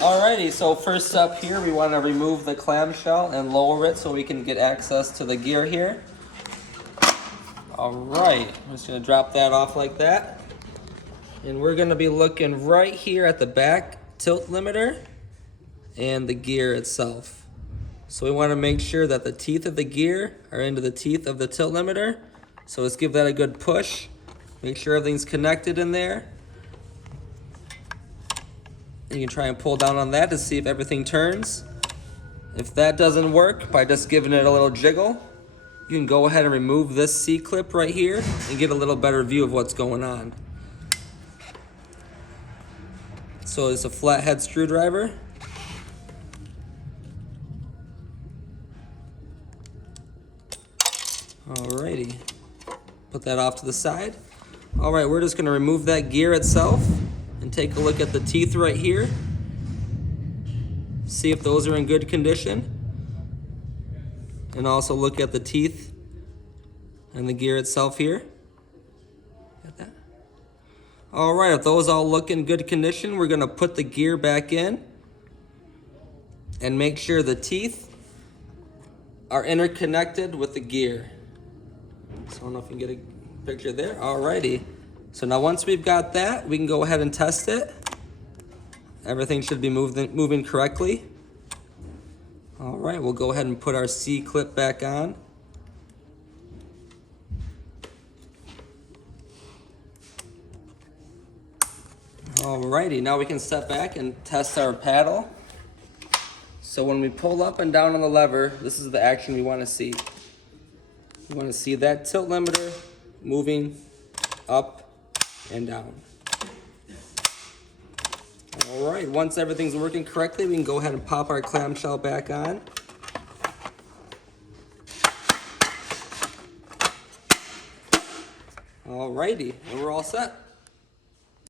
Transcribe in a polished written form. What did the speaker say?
Alrighty, so first up here, we want to remove the clamshell and lower it so we can get access to the gear here. Alright, I'm just going to drop that off like that. And we're going to be looking right here at the back tilt limiter and the gear itself. So we want to make sure that the teeth of the gear are into the teeth of the tilt limiter. So let's give that a good push. Make sure everything's connected in there. And you can try and pull down on that to see if everything turns. If that doesn't work, by just giving it a little jiggle, you can go ahead and remove this C-clip right here and get a little better view of what's going on. So it's a flathead screwdriver. Alrighty, put that off to the side. Alright, we're just going to remove that gear itself and take a look at the teeth right here. See if those are in good condition. And also look at the teeth and the gear itself here. Got that? Alright, if those all look in good condition, we're going to put the gear back in and make sure the teeth are interconnected with the gear. So I don't know if you can get a picture there. Alrighty. So now once we've got that, we can go ahead and test it. Everything should be moving correctly. Alright, we'll go ahead and put our C-clip back on. Alrighty, now we can step back and test our paddle. So when we pull up and down on the lever, this is the action we want to see. We want to see that tilt limiter moving up and down. All right, once everything's working correctly, we can go ahead and pop our clamshell back on. All righty, and we're all set.